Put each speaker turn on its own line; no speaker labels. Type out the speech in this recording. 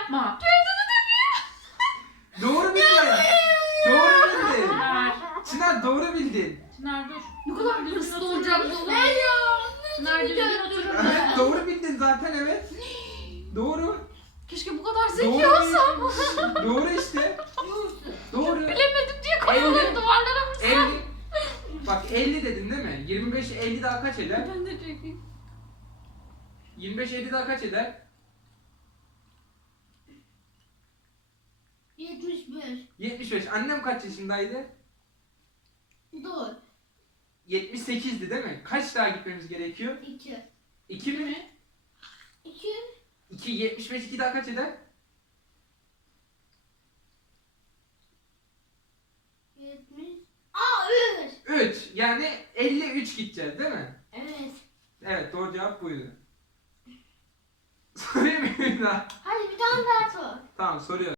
yapma.
Doğru bildin. Doğru bildin.
Çınar.
Çınar doğru bildin.
Çınar dur.
Ne kadar
Çınar, düzgün
hırslı
oturur
olacak
musun?
bu ya.
Çınar düzgün oturur musun?
Evet doğru bildin zaten evet. Doğru.
Keşke bu kadar zeki
Doğru.
olsam.
Doğru işte. Doğru.
Bilemedim diye kafaları duvarlara vursun.
50. Bak 50 dedin değil mi? 25 50 daha kaç eder?
Ben de çekeyim.
25 50 daha kaç eder?
71.
75. Annem kaç yaşındaydı?
Doğru.
78'di değil mi? Kaç daha gitmemiz gerekiyor?
2.
2 mi?
2.
2 75 2 daha kaç eder?
70. Aa 3.
3. Yani 53 gideceğiz değil mi?
Evet.
Evet doğru cevap buydu. Sorayım mı bir daha?
Hadi bir tane daha sor.
Tamam soruyorum.